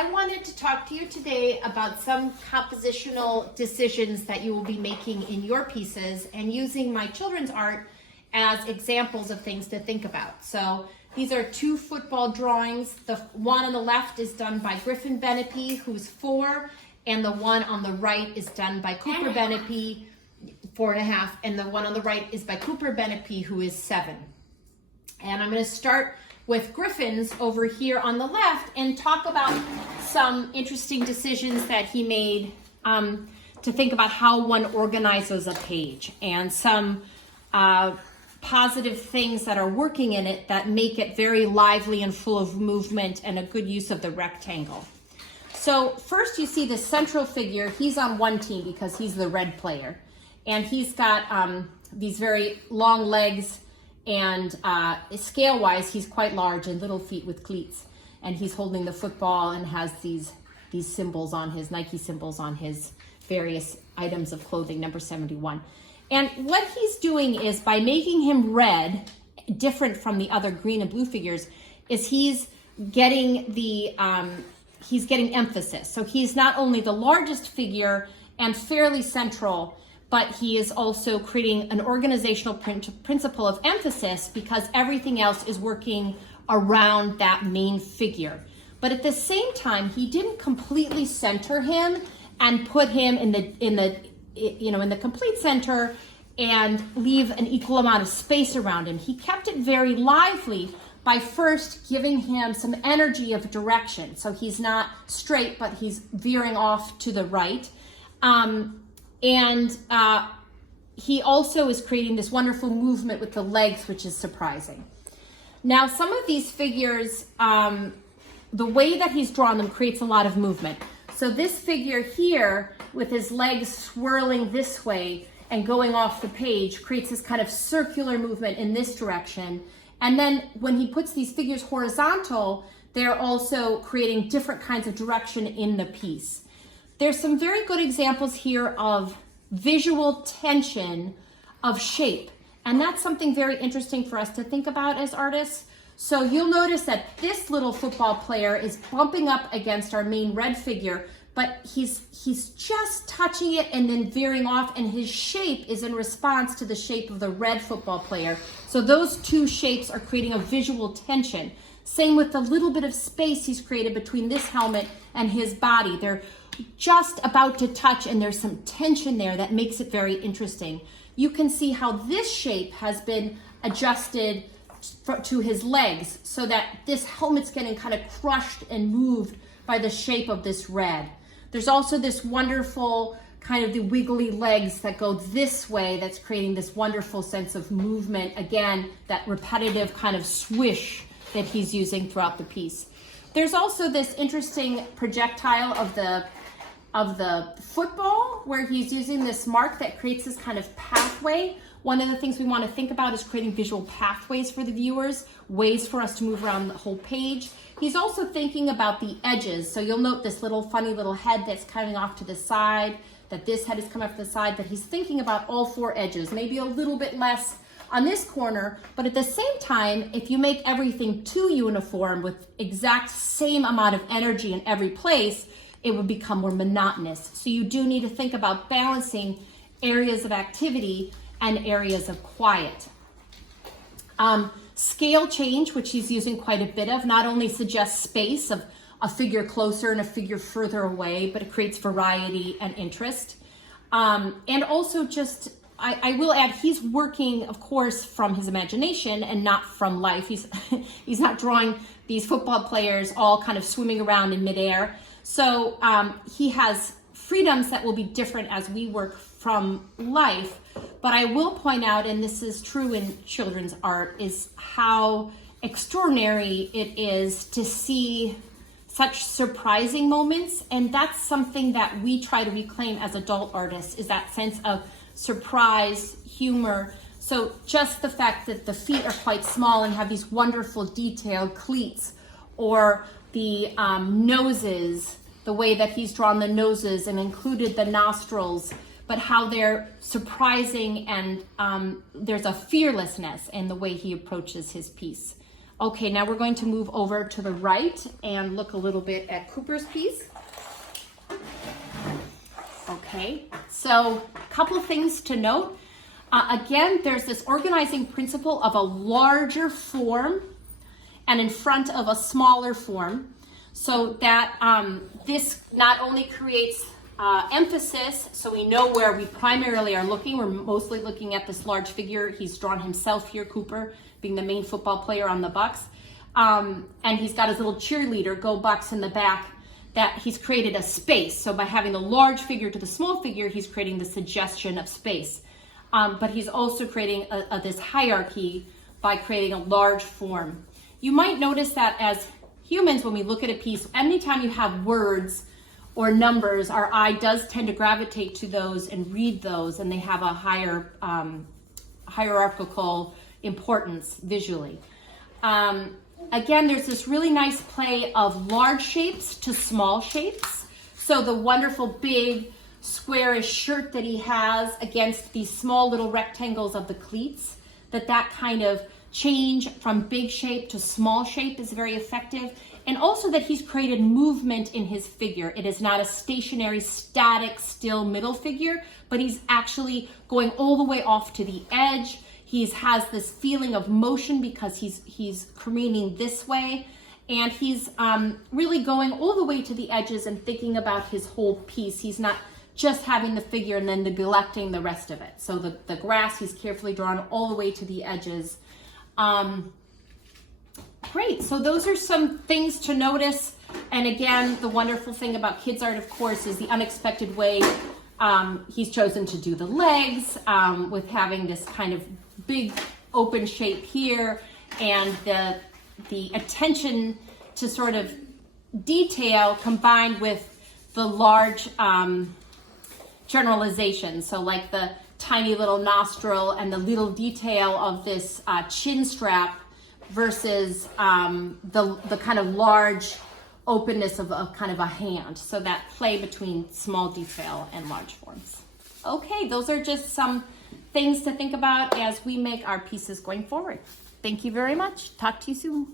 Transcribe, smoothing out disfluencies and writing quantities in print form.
I wanted to talk to you today about some compositional decisions that you will be making in your pieces and using my children's art as examples of things to think about. So these are two football drawings. The one on the left is done by Griffin Benepe, who's 4, and the one on the right is done by Cooper Benepe, 4.5, and the one on the right is by Cooper Benepe, who is 7. And I'm going to start with Griffin's over here on the left and talk about some interesting decisions that he made to think about how one organizes a page and some positive things that are working in it that make it very lively and full of movement and a good use of the rectangle. So first you see the central figure. He's on one team because he's the red player. And he's got these very long legs, and scale-wise, he's quite large and little feet with cleats. And he's holding the football and has these symbols on his, Nike symbols on his various items of clothing, number 71. And what he's doing is, by making him red, different from the other green and blue figures, is he's getting emphasis. So he's not only the largest figure and fairly central, but he is also creating an organizational principle of emphasis because everything else is working around that main figure. But at the same time, he didn't completely center him and put him in the complete center and leave an equal amount of space around him. He kept it very lively by first giving him some energy of direction. So he's not straight, but he's veering off to the right. He also is creating this wonderful movement with the legs, which is surprising. Now, some of these figures, the way that he's drawn them creates a lot of movement. So this figure here, with his legs swirling this way and going off the page, creates this kind of circular movement in this direction. And then when he puts these figures horizontal, they're also creating different kinds of direction in the piece. There's some very good examples here of visual tension of shape. And that's something very interesting for us to think about as artists. So you'll notice that this little football player is bumping up against our main red figure, but he's just touching it and then veering off, and his shape is in response to the shape of the red football player. So those two shapes are creating a visual tension. Same with the little bit of space he's created between this helmet and his body. They're just about to touch, and there's some tension there that makes it very interesting. You can see how this shape has been adjusted to his legs so that this helmet's getting kind of crushed and moved by the shape of this red. There's also this wonderful kind of the wiggly legs that go this way that's creating this wonderful sense of movement. Again, that repetitive kind of swish that he's using throughout the piece. There's also this interesting projectile of the football where he's using this mark that creates this kind of pathway. One of the things we want to think about is creating visual pathways for the viewers, ways for us to move around the whole page. He's also thinking about the edges. So you'll note this little funny little head that's coming off to the side, that this head is coming off to the side, but he's thinking about all 4 edges, maybe a little bit less on this corner, but at the same time, if you make everything too uniform with exact same amount of energy in every place, it would become more monotonous. So you do need to think about balancing areas of activity and areas of quiet. Scale change, which he's using quite a bit of, not only suggests space of a figure closer and a figure further away, but it creates variety and interest. And also just, I will add, he's working, of course, from his imagination and not from life. He's not drawing these football players all kind of swimming around in midair. So he has freedoms that will be different as we work from life. But I will point out, and this is true in children's art, is how extraordinary it is to see such surprising moments. And that's something that we try to reclaim as adult artists, is that sense of surprise, humor. So just the fact that the feet are quite small and have these wonderful detailed cleats, or the noses, the way that he's drawn the noses and included the nostrils, but how they're surprising, and there's a fearlessness in the way he approaches his piece. Okay, now we're going to move over to the right and look a little bit at Cooper's piece. Okay, so a couple of things to note. Again, there's this organizing principle of a larger form and in front of a smaller form, so that this not only creates emphasis, so we know where we primarily are looking. We're mostly looking at this large figure. He's drawn himself here, Cooper, being the main football player on the Bucks. And he's got his little cheerleader, Go Bucks, in the back, that he's created a space. So by having the large figure to the small figure, he's creating the suggestion of space. But he's also creating this hierarchy by creating a large form. You might notice that as humans, when we look at a piece, anytime you have words or numbers, our eye does tend to gravitate to those and read those, and they have a higher hierarchical importance visually. Again, there's this really nice play of large shapes to small shapes. So the wonderful big squarish shirt that he has against these small little rectangles of the cleats, that kind of change from big shape to small shape is very effective. And also that he's created movement in his figure. It is not a stationary, static, still middle figure, but he's actually going all the way off to the edge. He has this feeling of motion because he's careening this way, and he's really going all the way to the edges and thinking about his whole piece. He's not just having the figure and then neglecting the rest of it. So the grass he's carefully drawn all the way to the edges. Great, so those are some things to notice. And again, the wonderful thing about kids art, of course, is the unexpected way he's chosen to do the legs, with having this kind of big open shape here, and the attention to sort of detail combined with the large generalization. So like the tiny little nostril and the little detail of this chin strap versus the kind of large openness of a kind of a hand. So that play between small detail and large forms. Okay, those are just some things to think about as we make our pieces going forward. Thank you very much. Talk to you soon.